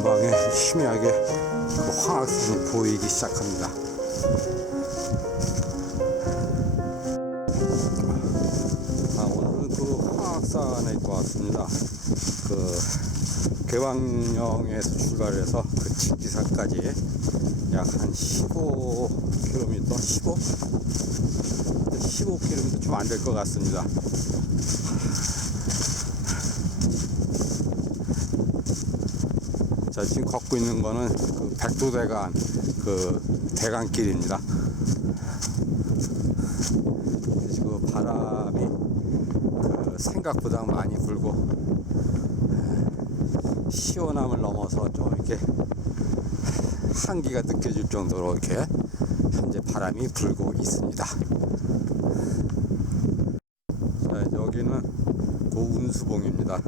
전방에 희미하게 그 화학산이 보이기 시작합니다. 아, 오늘은 그 화학산에 있고 왔습니다. 그 개왕령에서 출발해서 그 직지산까지 약 한 15km, 15? 15km 좀 안 될 것 같습니다. 자, 지금 걷고 있는 거는 그 백두대간 그 대간길입니다. 지금 바람이 그 생각보다 많이 불고 시원함을 넘어서 좀 이렇게 한기가 느껴질 정도로 이렇게 현재 바람이 불고 있습니다. 자, 여기는 고 운수봉입니다.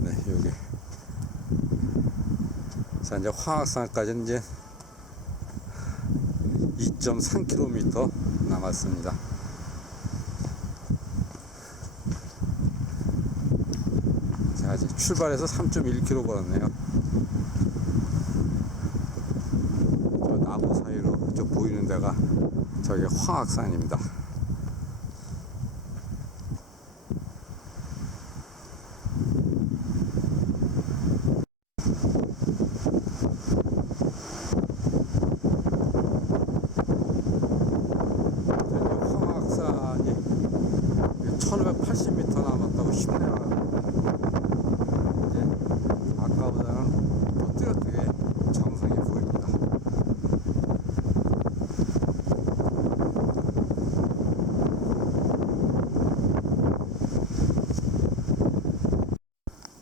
네, 여기. 자, 이제 화학산까지는 이제 2.3km 남았습니다. 자, 이제 출발해서 3.1km 걸었네요. 저 나무 사이로 저 보이는 데가 저기 화학산입니다. 화학산이 1580m 남았다고 쉽네요. 이제 아까보다는 더 뚜렷하게 정상이 보입니다.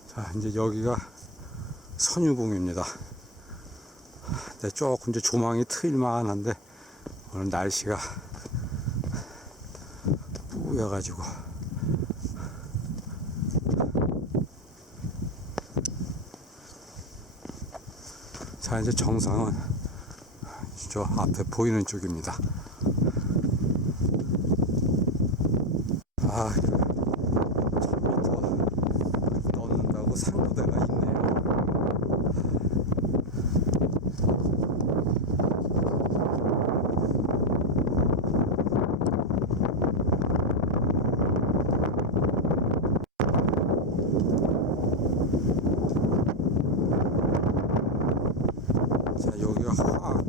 자, 이제 여기가 선유봉입니다. 네, 조금 이제 조망이 트일만 한데 오늘 날씨가 뿌여가지고 자 이제 정상은 저 앞에 보이는 쪽입니다 아 화학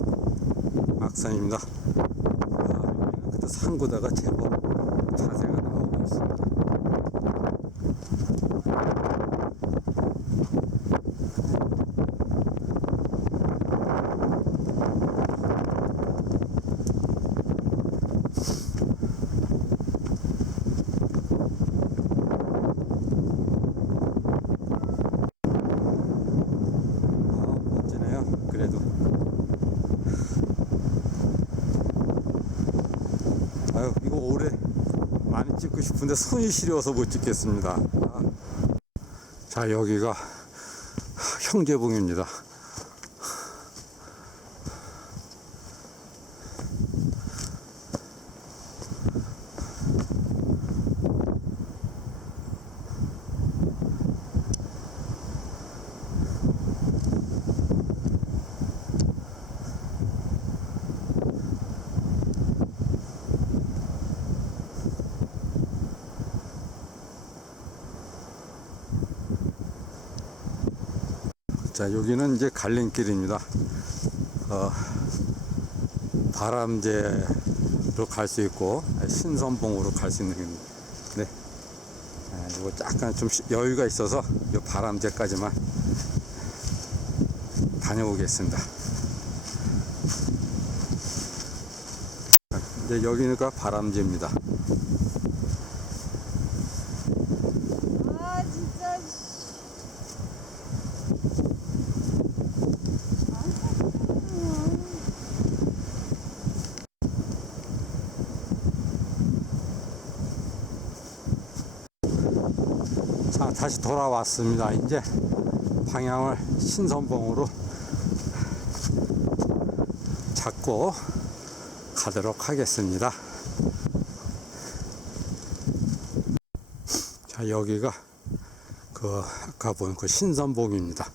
막산입니다. 아, 그때 상고다가 제법 자세가 나오고 있습니다. 아, 멋지네요. 그래도. 아유, 이거 오래 많이 찍고 싶은데 손이 시려워서 못 찍겠습니다. 아. 자, 여기가 형제봉입니다. 자, 여기는 이제 갈림길입니다. 어, 바람제로 갈 수 있고, 신선봉으로 갈 수 있는 길인데, 아, 이거 약간 좀 시- 여유가 있어서 이 바람제까지만 다녀오겠습니다. 이제 여기가 바람제입니다. 자, 다시 돌아왔습니다. 이제 방향을 신선봉으로 잡고 가도록 하겠습니다. 자, 여기가 그 아까 본 그 신선봉입니다.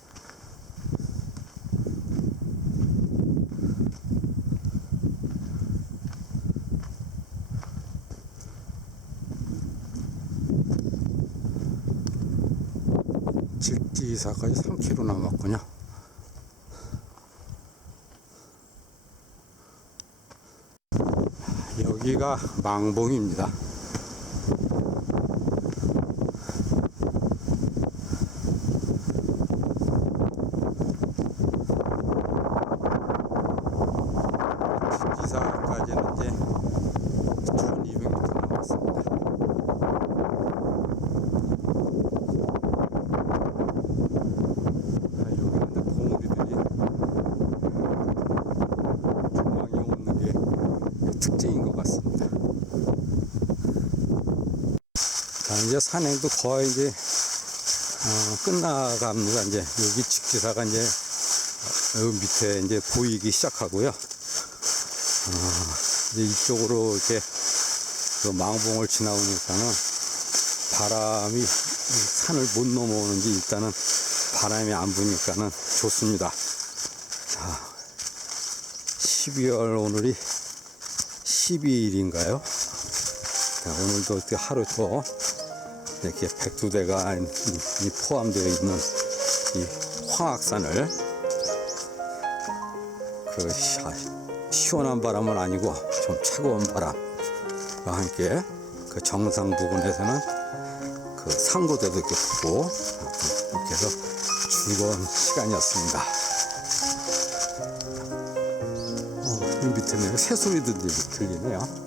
직지사까지 3km 남았군요. 여기가 망봉입니다. 직지사까지는 이제 1200m 남았습니다. 아, 여기 근데 봉우리들이 조망이 없는 게 특징인 것 같습니다. 자, 이제 산행도 거의 이제 어, 끝나갑니다. 이제 여기 직지사가 이제 어, 여기 밑에 이제 보이기 시작하고요. 어, 이제 이쪽으로 이렇게 그 망봉을 지나오니까는 바람이 이 산을 못 넘어오는지 일단은 바람이 안 부니까는 좋습니다. 자, 12월 오늘이 12일인가요? 오늘도 이렇게 하루 더 이렇게 백두대가 포함되어 있는 이 황악산을 그 시- 시원한 바람은 아니고 좀 차가운 바람과 함께 그 정상 부근에서는 그 상고대도 이렇게 보고 이렇게 해서 즐거운 시간이었습니다. 어, 이 밑에는 새소리도 들리네요.